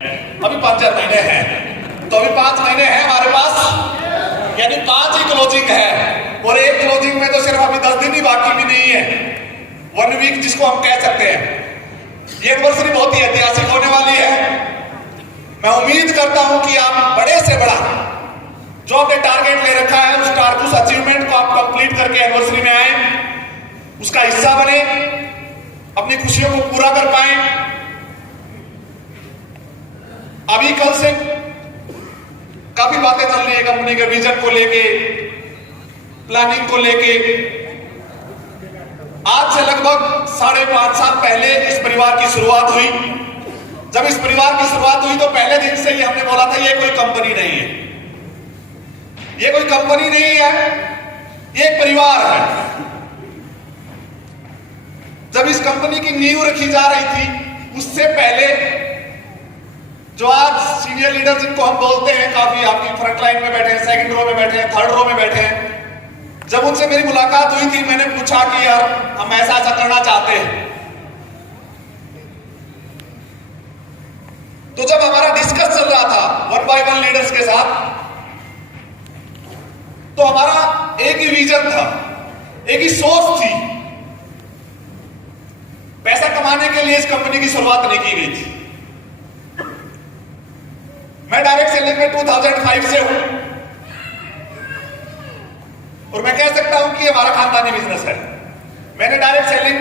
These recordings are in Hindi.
अभी 5-4 महीने हैं, तो अभी 5 महीने हैं हमारे पास, यानी 5 ही क्लोजिंग है और एक क्लोजिंग में तो सिर्फ अभी 10 दिन ही बाकी भी नहीं है, 1 वीक जिसको हम कह सकते हैं। ये एनिवर्सरी बहुत ही ऐतिहासिक होने वाली है। मैं उम्मीद करता हूं कि आप बड़े से बड़ा जो आपने टारगेट ले रखा है उस अचीवमेंट को आप कंप्लीट करके एनिवर्सरी में आए, उसका हिस्सा बने, अपनी खुशियों को पूरा कर पाए। अभी कल से काफी बातें चल रही है कंपनी के विजन को लेके, प्लानिंग को लेके। आज से लगभग 5.5 साल पहले इस परिवार की शुरुआत हुई। जब इस परिवार की शुरुआत हुई तो पहले दिन से ही हमने बोला था ये कोई कंपनी नहीं है, ये कोई कंपनी नहीं है, ये एक परिवार है। जब इस कंपनी की नींव रखी जा रही थी उससे पहले जो आज सीनियर लीडर जिनको हम बोलते हैं, काफी आपकी फ्रंट लाइन में बैठे हैं, सेकंड रो में बैठे हैं, थर्ड रो में बैठे हैं, जब उनसे मेरी मुलाकात हुई थी मैंने पूछा कि यार हम ऐसा करना चाहते हैं। तो जब हमारा डिस्कस चल रहा था 1 by 1 लीडर्स के साथ, तो हमारा एक ही विजन था, एक ही सोच थी। पैसा कमाने के लिए इस कंपनी की शुरुआत नहीं की गई थी। मैं डायरेक्ट सेलिंग में 2005 से हूं और मैं कह सकता हूं कि हमारा खानदानी बिजनेस है। मैंने डायरेक्ट सेलिंग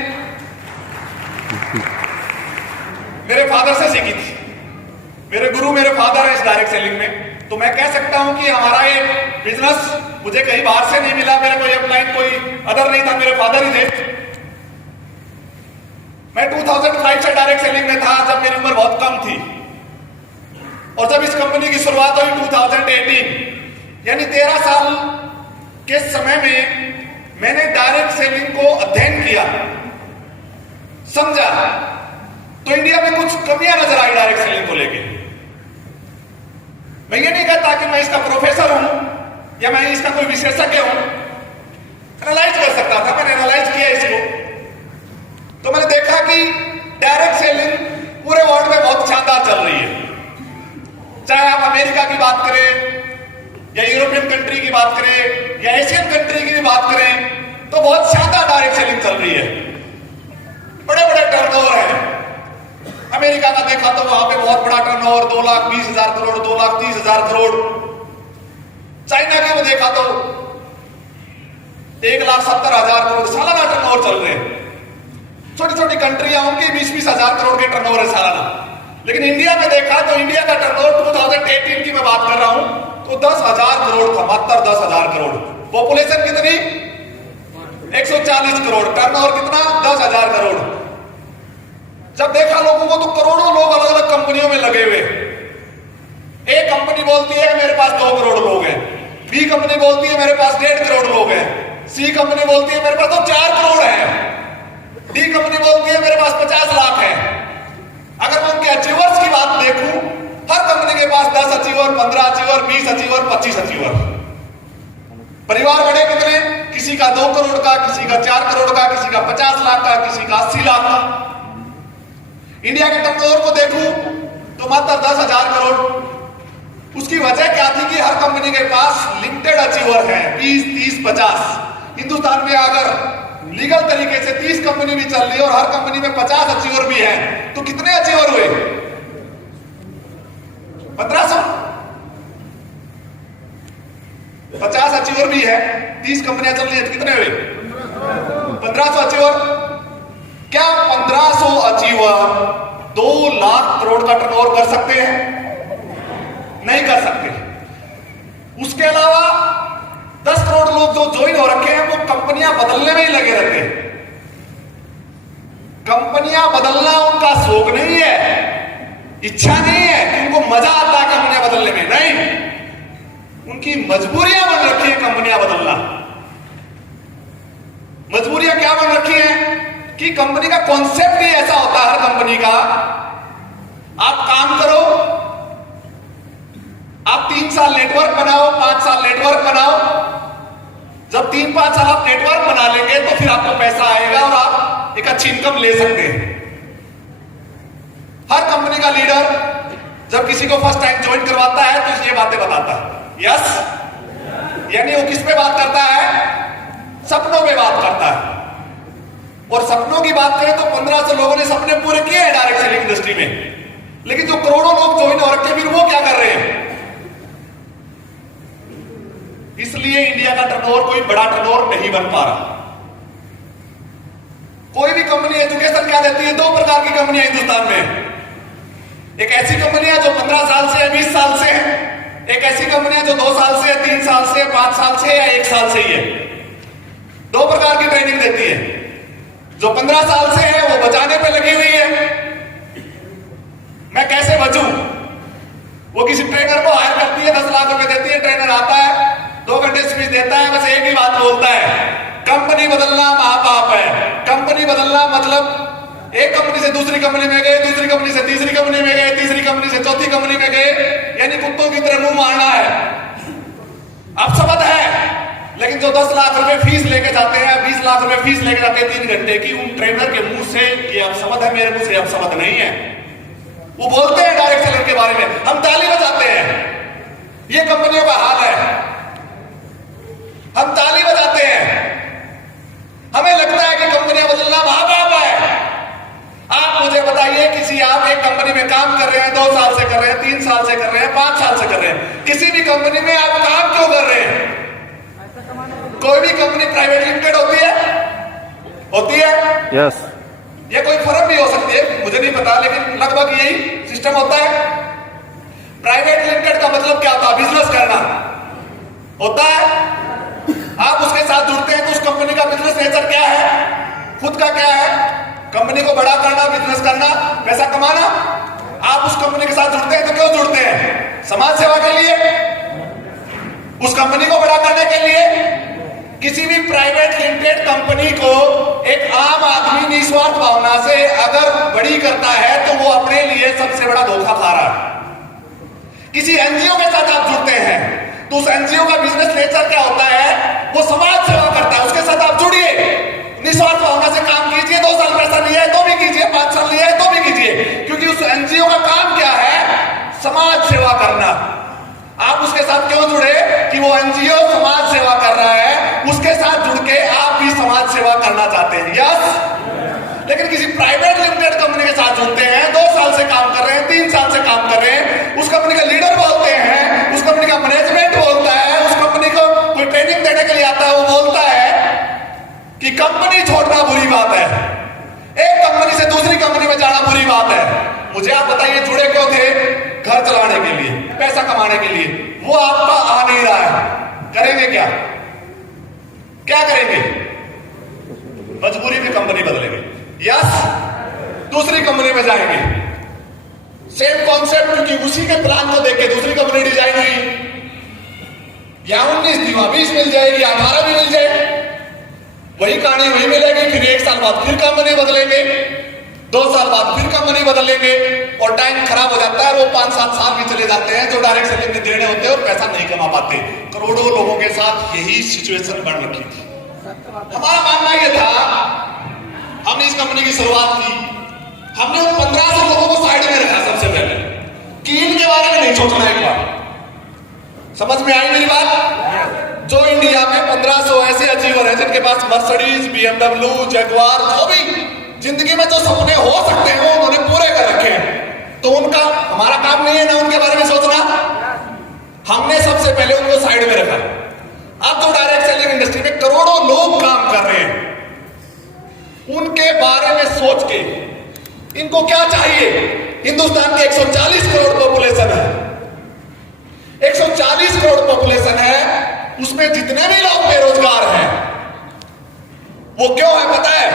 मेरे फादर से सीखी थी, मेरे गुरु मेरे फादर है इस डायरेक्ट सेलिंग में। तो मैं कह सकता हूं कि हमारा ये बिजनेस मुझे कहीं बाहर से नहीं मिला, मेरा कोई अपलाइन कोई अदर नहीं था, मेरे फादर ही थे। मैं 2005 से डायरेक्ट सेलिंग में था जब मेरी उम्र बहुत कम थी, और जब इस कंपनी की शुरुआत हुई 2018, यानी 13 साल के समय में मैंने डायरेक्ट सेलिंग को अध्ययन किया, समझा, तो इंडिया में कुछ कमियां नजर आई डायरेक्ट सेलिंग को लेके। मैं ये नहीं कहता कि मैं इसका प्रोफेसर हूं या मैं इसका कोई विशेषज्ञ हूं, एनालाइज कर सकता था, मैंने एनालाइज किया इसको, तो मैंने देखा कि डायरेक्ट सेलिंग पूरे वर्ल्ड में बहुत शानदार चल रही है। चाहे आप अमेरिका की बात करें या यूरोपियन कंट्री की बात करें या एशियन कंट्री की भी बात करें, तो बहुत शानदार डायरेक्ट सेलिंग चल रही है। बड़े बड़े टर्नओवर है। अमेरिका का देखा तो वहां पे बहुत बड़ा टर्नओवर 2,20,000 करोड़, 2,30,000 करोड़। चाइना के में देखा तो 1,70,000 करोड़ सालाना टर्नओवर चल रहे हैं। छोटी छोटी कंट्रियां उनकी 20-20 हजार करोड़ के टर्नओवर है सालाना। लेकिन इंडिया में देखा तो इंडिया का टर्नओवर 2018 की मैं बात कर रहा हूं तो 10,000 करोड़ था, मात्र 10,000 करोड़। पॉपुलेशन कितनी? 140 करोड़। टर्नओवर कितना? 10,000 करोड़। जब देखा लोगों को तो करोड़ों लोग अलग अलग कंपनियों में लगे हुए। एक कंपनी बोलती है मेरे पास 2 करोड़ लोग हैं, बी कंपनी बोलती है मेरे पास 1.5 करोड़ लोग हैं, सी कंपनी बोलती है मेरे पास तो 4 करोड़ है, डी कंपनी बोलती है मेरे पास 50 लाख है। अगर मैं उनके अचीवर्स की बात देखूं, हर कंपनी के पास 10 अचीवर, 15 अचीवर, 20 अचीवर, 25 अचीवर। परिवार बड़े कितने? किसी का 2 करोड़ का, किसी का 4 करोड़ का, किसी का 50 लाख का, किसी का 80 लाख का। इंडिया के टर्नओवर को देखूं तो मात्र 10,000 करोड़। उसकी वजह क्या थी कि हर कंपनी के पास लिमिटेड अचीवर है, 20, 30, 50। हिंदुस्तान में अगर लीगल तरीके से 30 कंपनी भी चल रही है और हर कंपनी में 50 अचीवर भी है, तो कितने अचीवर हुए? 1,500। 50 अचीवर भी है, 30 कंपनियां चल रही है, तो कितने हुए? 1,500 अचीवर। क्या 1,500 अचीवर 2 लाख करोड़ का टर्नओवर कर सकते हैं? नहीं कर सकते। उसके अलावा 10 करोड़ लोग जो ज्वाइन हो रखे हैं वो कंपनियां बदलने में ही लगे रहते हैं। कंपनियां बदलना उनका शौक नहीं है, इच्छा नहीं है कि उनको मजा आता है कंपनियां बदलने में, नहीं, उनकी मजबूरियां बन रखी है कंपनियां बदलना। मजबूरियां क्या बन रखी है कि कंपनी का कॉन्सेप्ट ही ऐसा होता है हर कंपनी का। आप काम करो, आप 3 साल नेटवर्क बनाओ, 5 साल नेटवर्क बनाओ। जब 3-5 साल आप नेटवर्क बना लेंगे तो फिर आपको पैसा आएगा और आप एक अच्छी इनकम ले सकते हैं। हर कंपनी का लीडर जब किसी को फर्स्ट टाइम ज्वाइन करवाता है तो ये बातें बताता है। यस, यानी वो किस पे बात करता है? सपनों पे बात करता है। और सपनों की बात करें तो 1500 लोगों ने सपने पूरे किए हैं डायरेक्ट सेलिंग इंडस्ट्री में, लेकिन जो करोड़ों लोग ज्वाइन हो रखे फिर वो क्या कर रहे हैं? इसलिए इंडिया का टर्नओवर कोई बड़ा टर्नओवर नहीं बन पा रहा। कोई भी कंपनी एजुकेशन क्या देती है? 2 प्रकार की कंपनियां हिंदुस्तान में। एक ऐसी कंपनी है जो 15 साल से है, 20 साल से है। एक ऐसी कंपनी है जो 2 साल से है, 3 साल से, 5 साल से या 1 साल से ही है। 2 प्रकार की ट्रेनिंग देती है। जो 15 साल से है वो बचाने पे लगी हुई है, मैं कैसे बचूं। वो किसी ट्रेनर को हायर करती है, 10 लाख रुपए देती है, ट्रेनर आता है, 2 घंटे स्पीच देता है, बस एक ही बात बोलता है, कंपनी बदलना महापाप है। कंपनी बदलना मतलब एक कंपनी से दूसरी कंपनी में गए, दूसरी कंपनी से तीसरी कंपनी में गए, तीसरी कंपनी से चौथी कंपनी में गए, यानी कुत्तों की तरह मुंह मारना है। अब समझ है, लेकिन जो 10 लाख रुपए फीस लेके जाते हैं, 20 लाख रुपए फीस लेके जाते हैं 3 घंटे की, उन ट्रेनर के मुंह से ये अब समझ है, मेरे मुंह से अब समझ नहीं है। वो बोलते हैं डायरेक्ट सेलर के बारे में, हम ताली बजाते हैं। ये कंपनियों का हाल है, हम ताली बजाते हैं, हमें लगता है कि कंपनियां बदलना महापाप है। आप मुझे बताइए, किसी आप एक कंपनी में काम कर रहे हैं, 2 साल से कर रहे हैं, 3 साल से कर रहे हैं, 5 साल से कर रहे हैं, किसी भी कंपनी में आप काम क्यों कर रहे हैं? कोई भी कंपनी प्राइवेट लिमिटेड होती है? होती है? यस। ये कोई फर्क भी हो सकती है, मुझे नहीं पता, लेकिन लगभग यही सिस्टम होता है। प्राइवेट लिमिटेड का मतलब क्या होता है? बिजनेस करना होता है। आप उसके साथ जुड़ते हैं तो उस कंपनी का बिजनेस नेचर क्या है? खुद का क्या है? कंपनी को बड़ा करना, बिजनेस करना, पैसा कमाना। आप उस कंपनी के साथ जुड़ते हैं तो क्यों जुड़ते हैं? समाज सेवा के लिए, उस कंपनी को बड़ा करने के लिए। किसी भी प्राइवेट लिमिटेड कंपनी को एक आम आदमी निस्वार्थ भावना से अगर बड़ी करता है तो वो अपने लिए सबसे बड़ा धोखा खा रहा है। किसी एनजीओ के साथ आप जुड़ते हैं तो उस एनजीओ का बिजनेस नेचर क्या होता है? वो समाज सेवा करता है, उसके साथ आप जुड़िए, निस्वार्थ भावना से काम कीजिए। 2 साल पैसा लिया है तो भी कीजिए, 5 साल लिया है तो भी कीजिए, क्योंकि उस एनजीओ का काम क्या है? समाज सेवा करना। आप उसके साथ क्यों जुड़े? कि वो एनजीओ समाज सेवा कर रहा है, उसके साथ जुड़ के आप भी समाज सेवा करना चाहते हैं। यस। लेकिन किसी प्राइवेट लिमिटेड कंपनी के साथ जुड़ते हैं, 2 साल से काम कर रहे हैं, 3 साल से काम कर रहे हैं, उस कंपनी का लीडर बोलते हैं, उस कंपनी का मैनेजमेंट बोलता है, उस कंपनी को कोई ट्रेनिंग देने के लिए आता है, वो बोलता है कि कंपनी छोड़ना बुरी बात है, एक कंपनी से दूसरी कंपनी में जाना बुरी बात है। मुझे आप बताइए, जुड़े क्यों थे? घर चलाने के लिए, पैसा कमाने के लिए। वो आपका आ नहीं रहा है, करेंगे क्या? क्या करेंगे? मजबूरी में कंपनी बदलेंगे। यस, दूसरी कंपनी में जाएंगे। सेम कॉन्सेप्ट, क्योंकि उसी के प्लान को देख के दूसरी कंपनी डिजाइन हुई। या 19 दी 20 मिल जाएगी, या 18 भी मिल जाए, वही कहानी वही मिलेगी। फिर 1 साल बाद फिर कंपनी बदलेंगे, 2 साल बाद फिर कंपनी बदलेंगे, और टाइम खराब हो जाता है। वो 5-7 साल भी चले जाते हैं जो डायरेक्ट सेलिंग में देने होते हैं और पैसा नहीं कमा पाते। करोड़ों लोगों के साथ यही सिचुएशन बन रखी थी। हमारा मानना यह था, हमने इस कंपनी की शुरुआत की, हमने उन 1500 लोगों को साइड में रखा सबसे पहले, कि इनके बारे में नहीं सोचना। एक बार समझ में आई मेरी बात? जो इंडिया में 1500 ऐसे अचीवर हैं जिनके पास मर्सिडीज, BMW, जगुआर, जो भी जिंदगी में जो सपने हो सकते हैं वो उन्होंने पूरे कर रखे हैं, तो उनका हमारा काम नहीं है ना उनके बारे में सोचना। हमने सबसे पहले उनको साइड में रखा। अब तो डायरेक्ट सेलिंग इंडस्ट्री में करोड़ों लोग काम कर रहे हैं, उनके बारे में सोच के इनको क्या चाहिए? हिंदुस्तान के 140 करोड़ पॉपुलेशन है, 140 करोड़ पॉपुलेशन है, उसमें जितने भी लोग बेरोजगार हैं वो क्यों है पता है?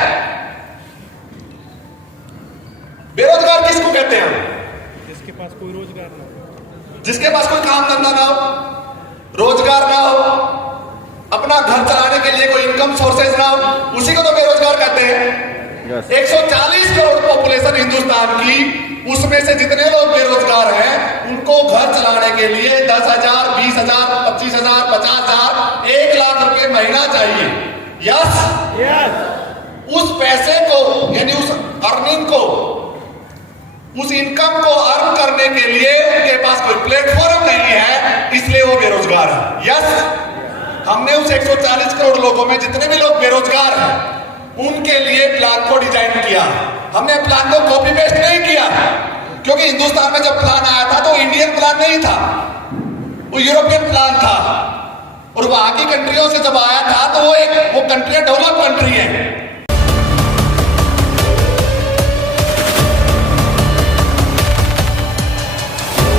बेरोजगार किसको कहते हैं? जिसके पास कोई रोजगार ना हो, जिसके पास कोई काम धंधा ना हो, रोजगार ना हो, अपना घर चलाने के लिए कोई इनकम सोर्सेज ना हो, उसी को तो बेरोजगार कहते हैं। 140 करोड़ पॉपुलेशन हिंदुस्तान की, उसमें से जितने लोग बेरोजगार हैं उनको घर चलाने के लिए 10,000, 20,000, 25,000, 50,000, 1 लाख रुपए महीना चाहिए। यस, उस पैसे को, यानी उस अर्निंग को, उस इनकम को अर्न करने के लिए कोई प्लेटफॉर्म नहीं है, इसलिए वो बेरोजगार है। यस, हमने उस 140 करोड़ लोगों में जितने भी लोग बेरोजगार हैं उनके लिए प्लान को डिजाइन किया। हमने प्लान को कॉपी पेस्ट नहीं किया, क्योंकि हिंदुस्तान में जब प्लान आया था तो इंडियन प्लान नहीं था, वो यूरोपियन प्लान था। और वहां की कंट्रियों से जब आया था तो वो कंट्रियां डेवलप